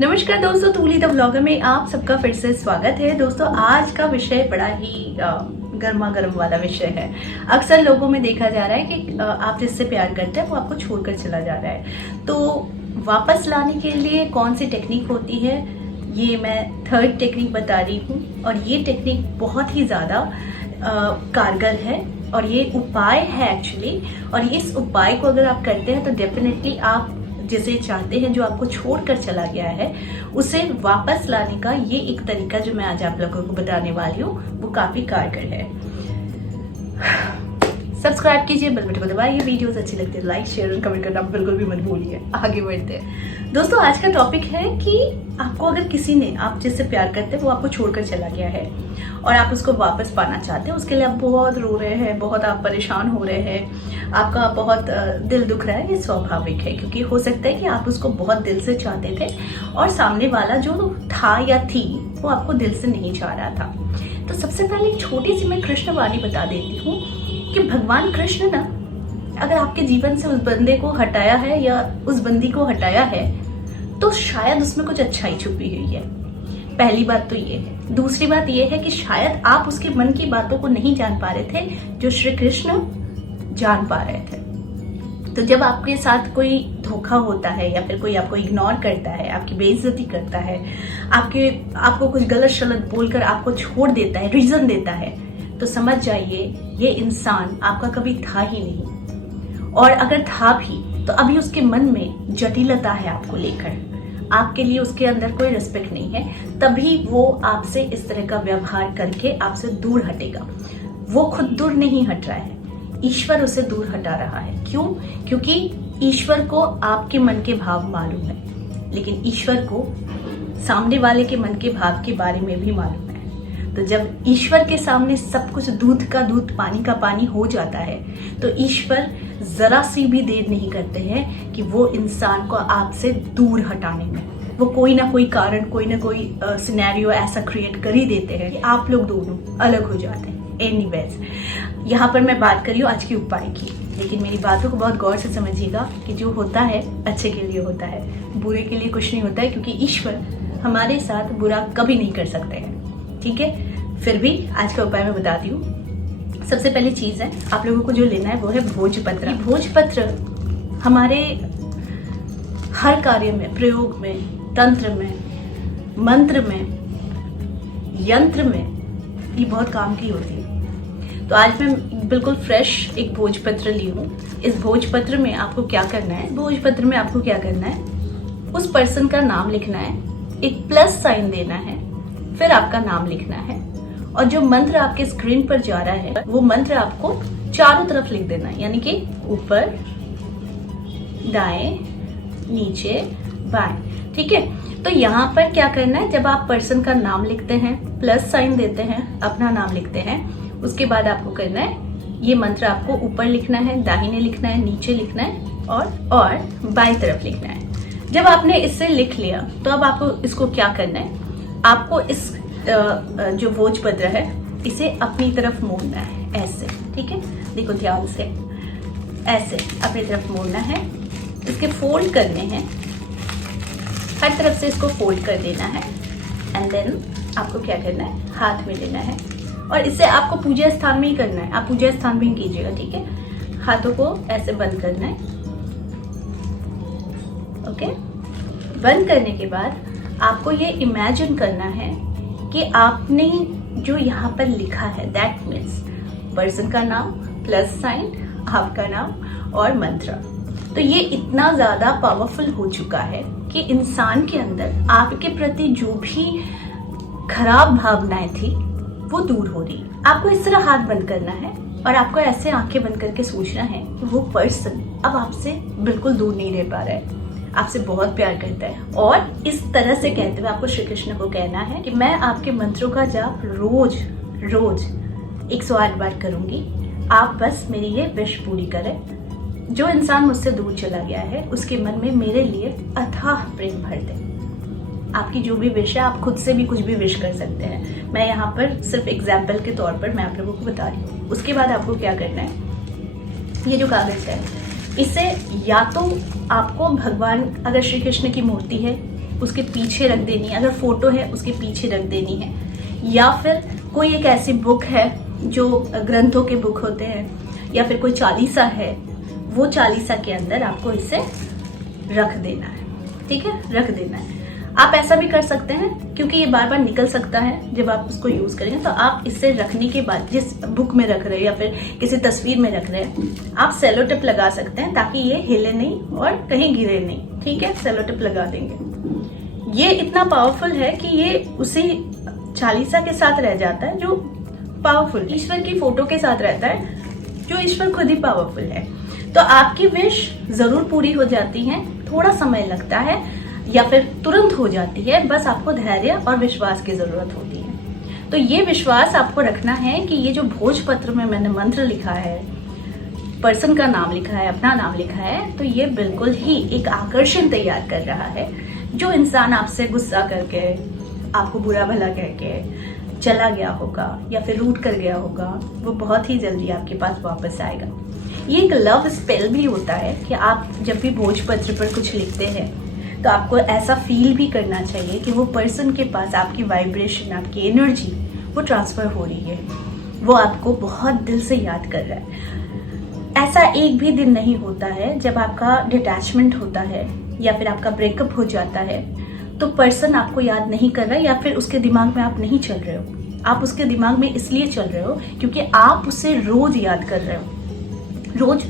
नमस्कार दोस्तों, तूली the blogger में आप सबका फिर से स्वागत है। दोस्तों आज का विषय बड़ा ही गर्मा गर्म वाला विषय है। अक्सर लोगों में देखा जा रहा है कि आप जिससे प्यार करते हैं वो आपको छोड़कर चला जा रहा है, तो वापस लाने के लिए कौन सी टेक्निक होती है, ये मैं थर्ड टेक्निक बता रही हूँ। और ये टेक्निक बहुत ही ज़्यादा कारगर है और ये उपाय है एक्चुअली। और इस उपाय को अगर आप करते हैं तो डेफिनेटली आप जिसे चाहते हैं, जो आपको छोड़कर चला गया है, उसे वापस लाने का ये एक तरीका जो मैं आज आप लोगों को बताने वाली हूँ वो काफी कारगर है। सब्सक्राइब कीजिए, बेल बटन को दबाइए, वीडियोस अच्छी लगती है लाइक शेयर और कमेंट करना बिल्कुल भी मत भूलिए। आगे बढ़ते हैं दोस्तों। आज का टॉपिक है कि आपको अगर किसी ने, आप जिससे प्यार करते हैं वो आपको छोड़कर चला गया है और आप उसको वापस पाना चाहते हैं, उसके लिए आप बहुत रो रहे हैं, बहुत आप परेशान हो रहे हैं, आपका बहुत दिल दुख रहा है। ये स्वाभाविक है क्योंकि हो सकता है कि आप उसको बहुत दिल से चाहते थे और सामने वाला जो था या थी वो आपको दिल से नहीं चाह रहा था। तो सबसे पहले एक छोटी सी मैं कृष्ण वाणी बता देती हूँ कि भगवान कृष्ण ना, अगर आपके जीवन से उस बंदे को हटाया है या उस बंदी को हटाया है तो शायद उसमें कुछ अच्छाई छुपी हुई है। पहली बात तो ये है। दूसरी बात ये है कि शायद आप उसके मन की बातों को नहीं जान पा रहे थे जो श्री कृष्ण जान पा रहे थे। तो जब आपके साथ कोई धोखा होता है या फिर कोई आपको इग्नोर करता है, आपकी बेइज्जती करता है, आपको कुछ गलत शलत बोलकर आपको छोड़ देता है, रीजन देता है, तो समझ जाइए ये इंसान आपका कभी था ही नहीं। और अगर था भी तो अभी उसके मन में जटिलता है आपको लेकर, आपके लिए उसके अंदर कोई रिस्पेक्ट नहीं है, तभी वो आपसे इस तरह का व्यवहार करके आपसे दूर हटेगा। वो खुद दूर नहीं हट रहा है, ईश्वर उसे दूर हटा रहा है। क्यों? क्योंकि ईश्वर को आपके मन के भाव मालूम है, लेकिन ईश्वर को सामने वाले के मन के भाव के बारे में भी मालूम है। तो जब ईश्वर के सामने सब कुछ दूध का दूध पानी का पानी हो जाता है तो ईश्वर जरा सी भी देर नहीं करते हैं कि वो इंसान को आपसे दूर हटाने में वो कोई ना कोई कारण, कोई ना कोई सिनेरियो ऐसा क्रिएट कर ही देते हैं कि आप लोग दोनों अलग हो जाते हैं। एनीवेज, यहाँ पर मैं बात कर रही हूँ आज के उपाय की, लेकिन मेरी बातों को बहुत गौर से समझिएगा कि जो होता है अच्छे के लिए होता है, बुरे के लिए कुछ नहीं होता है, क्योंकि ईश्वर हमारे साथ बुरा कभी नहीं कर सकते हैं। ठीक है, फिर भी आज का उपाय मैं बताती हूँ। सबसे पहली चीज है, आप लोगों को जो लेना है वो है भोजपत्र। भोजपत्र हमारे हर कार्य में, प्रयोग में, तंत्र में, मंत्र में, यंत्र में ये बहुत काम की होती है। तो आज मैं बिल्कुल फ्रेश एक भोजपत्र ली हूँ। इस भोजपत्र में आपको क्या करना है, भोजपत्र में आपको क्या करना है, उस पर्सन का नाम लिखना है, एक प्लस साइन देना है, फिर आपका नाम लिखना है, और जो मंत्र आपके स्क्रीन पर जा रहा है वो मंत्र आपको चारों तरफ लिख देना है, यानी कि ऊपर, दाएं, नीचे, बाएं। ठीक है, तो यहाँ पर क्या करना है, जब आप पर्सन का नाम लिखते हैं, प्लस साइन देते हैं, अपना नाम लिखते हैं, उसके बाद आपको करना है ये मंत्र आपको ऊपर लिखना है, दाहिने लिखना है, नीचे लिखना है और बाईं तरफ लिखना है। जब आपने इससे लिख लिया तो अब आपको इसको क्या करना है, आपको इस जो भोजपत्र है इसे अपनी तरफ मोड़ना है, ऐसे। ठीक है, देखो ध्यान से, ऐसे अपनी तरफ मोड़ना है, इसके फोल्ड करने हैं, हर तरफ से इसको फोल्ड कर देना है। एंड देन आपको क्या करना है, हाथ में लेना है, और इसे आपको पूजा स्थान में ही करना है, आप पूजा स्थान में ही कीजिएगा। ठीक है, हाथों को ऐसे बंद करना है। ओके, बंद करने के बाद आपको ये इमेजिन करना है कि आपने जो यहाँ पर लिखा है, दैट मीन्स पर्सन का नाम, प्लस साइन, आपका नाम और मंत्र। तो ये इतना ज्यादा पावरफुल हो चुका है कि इंसान के अंदर आपके प्रति जो भी खराब भावनाएं थी वो दूर हो रही। आपको इस तरह हाथ बंद करना है और आपको ऐसे आंखें बंद करके सोचना है वो पर्सन अब आपसे बिल्कुल दूर नहीं रह पा रहा है, आपसे बहुत प्यार करता है। और इस तरह से कहते हुए आपको श्री कृष्ण को कहना है कि मैं आपके मंत्रों का जाप रोज रोज 108 बार करूंगी, आप बस मेरी ये विश पूरी करें। जो इंसान मुझसे दूर चला गया है उसके मन में मेरे लिए अथाह प्रेम भर दे। आपकी जो भी विश है, आप खुद से भी कुछ भी विश कर सकते हैं, मैं यहाँ पर सिर्फ एग्जाम्पल के तौर पर मैं आप लोगों को बता रही हूँ। उसके बाद आपको क्या करना है, ये जो कागज है इसे या तो आपको भगवान, अगर श्री कृष्ण की मूर्ति है उसके पीछे रख देनी है, अगर फोटो है उसके पीछे रख देनी है, या फिर कोई एक ऐसी बुक है जो ग्रंथों के बुक होते हैं, या फिर कोई चालीसा है, वो चालीसा के अंदर आपको इसे रख देना है। ठीक है, रख देना है। आप ऐसा भी कर सकते हैं क्योंकि ये बार बार निकल सकता है जब आप उसको यूज करेंगे, तो आप इसे रखने के बाद जिस बुक में रख रहे हैं या फिर किसी तस्वीर में रख रहे हैं, आप सेलो टेप लगा सकते हैं ताकि ये हिले नहीं और कहीं गिरे नहीं। ठीक है, सेलो टेप लगा देंगे। ये इतना पावरफुल है कि ये उसी चालीसा के साथ रह जाता है जो पावरफुल, ईश्वर की फोटो के साथ रहता है जो ईश्वर खुद ही पावरफुल है। तो आपकी विश जरूर पूरी हो जाती है, थोड़ा समय लगता है या फिर तुरंत हो जाती है, बस आपको धैर्य और विश्वास की जरूरत होती है। तो ये विश्वास आपको रखना है कि ये जो भोजपत्र में मैंने मंत्र लिखा है, पर्सन का नाम लिखा है, अपना नाम लिखा है, तो ये बिल्कुल ही एक आकर्षण तैयार कर रहा है। जो इंसान आपसे गुस्सा करके, आपको बुरा भला कह के चला गया होगा या फिर रूठ कर गया होगा, वो बहुत ही जल्दी आपके पास वापस आएगा। ये एक लव स्पेल भी होता है कि आप जब भी भोजपत्र पर कुछ लिखते हैं तो आपको ऐसा फील भी करना चाहिए कि वो पर्सन के पास आपकी वाइब्रेशन, आपकी एनर्जी वो ट्रांसफर हो रही है, वो आपको बहुत दिल से याद कर रहा है। ऐसा एक भी दिन नहीं होता है जब आपका डिटैचमेंट होता है या फिर आपका ब्रेकअप हो जाता है तो पर्सन आपको याद नहीं कर रहा है या फिर उसके दिमाग में आप नहीं चल रहे हो। आप उसके दिमाग में इसलिए चल रहे हो क्योंकि आप उसे रोज याद कर रहे हो। रोज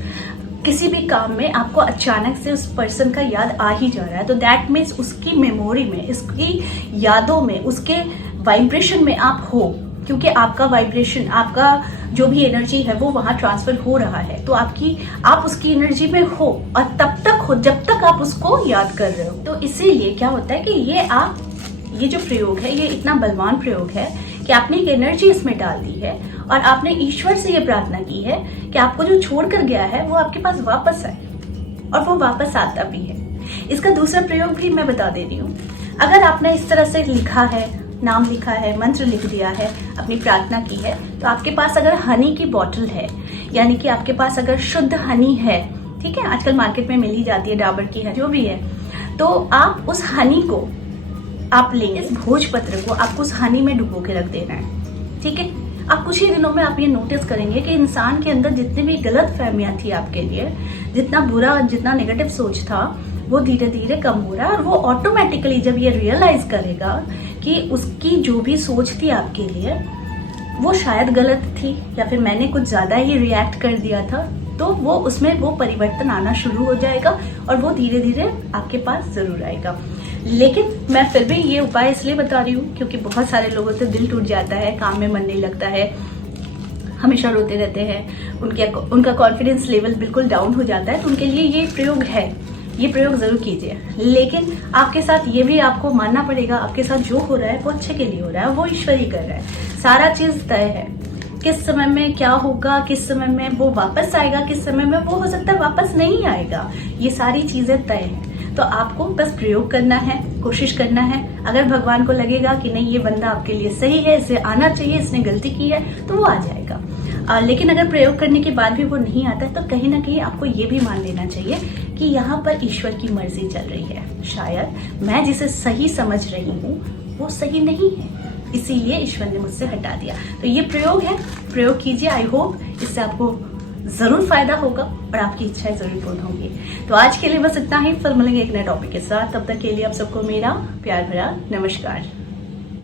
किसी भी काम में आपको अचानक से उस पर्सन का याद आ ही जा रहा है, तो दैट मीन्स उसकी मेमोरी में, उसकी यादों में, उसके वाइब्रेशन में आप हो, क्योंकि आपका वाइब्रेशन, आपका जो भी एनर्जी है वो वहां ट्रांसफर हो रहा है। तो आप उसकी एनर्जी में हो और तब तक हो जब तक आप उसको याद कर रहे हो। तो इसीलिए क्या होता है कि ये जो प्रयोग है ये इतना बलवान प्रयोग है कि आपने एक एनर्जी इसमें डाल दी है और आपने ईश्वर से ये प्रार्थना की है कि आपको जो छोड़ कर गया है वो आपके पास वापस आए, और वो वापस आता भी है। इसका दूसरा प्रयोग भी मैं बता दे रही हूँ। अगर आपने इस तरह से लिखा है, नाम लिखा है, मंत्र लिख दिया है, अपनी प्रार्थना की है, तो आपके पास अगर हनी की बोतल है, यानी कि आपके पास अगर शुद्ध हनी है, ठीक है, आजकल मार्केट में मिल ही जाती है, डाबर की है, जो भी है, तो आप उस हनी को आप लेंगे, इस भोजपत्र को आपको उस हनी में डुबो के रख देना है। ठीक है, आप कुछ ही दिनों में आप ये नोटिस करेंगे कि इंसान के अंदर जितनी भी गलत फहमियां थी आपके लिए, जितना बुरा, जितना नेगेटिव सोच था, वो धीरे धीरे कम हो रहा है। और वो ऑटोमेटिकली जब ये रियलाइज करेगा कि उसकी जो भी सोच थी आपके लिए वो शायद गलत थी या फिर मैंने कुछ ज्यादा ही रिएक्ट कर दिया था, तो वो उसमें वो परिवर्तन आना शुरू हो जाएगा और वो धीरे धीरे आपके पास जरूर आएगा। लेकिन मैं फिर भी ये उपाय इसलिए बता रही हूँ क्योंकि बहुत सारे लोगों से दिल टूट जाता है, काम में मन नहीं लगता है, हमेशा रोते रहते हैं, उनका कॉन्फिडेंस लेवल बिल्कुल डाउन हो जाता है। तो उनके लिए ये प्रयोग है, ये प्रयोग जरूर कीजिए। लेकिन आपके साथ ये भी आपको मानना पड़ेगा, आपके साथ जो हो रहा है वो अच्छे के लिए हो रहा है, वो ईश्वर ही कर रहा है। सारा चीज तय है, किस समय में क्या होगा, किस समय में वो वापस आएगा, किस समय में वो हो सकता है वापस नहीं आएगा, ये सारी चीजें तय है। तो आपको बस प्रयोग करना है, कोशिश करना है। अगर भगवान को लगेगा कि नहीं ये बंदा आपके लिए सही है, इसे आना चाहिए, इसने गलती की है, तो वो आ जाएगा। लेकिन अगर प्रयोग करने के बाद भी वो नहीं आता है तो कहीं ना कहीं आपको ये भी मान लेना चाहिए कि यहाँ पर ईश्वर की मर्जी चल रही है। शायद मैं जिसे सही समझ रही हूँ वो सही नहीं है, इसीलिए ईश्वर ने मुझसे हटा दिया। तो ये प्रयोग है, प्रयोग कीजिए। आई होप इससे आपको जरूर फायदा होगा और आपकी इच्छाएं जरूर पूर्ण होंगी। तो आज के लिए बस इतना ही, फिर मिलेंगे एक नए टॉपिक के साथ। तब तक के लिए आप सबको मेरा प्यार भरा नमस्कार।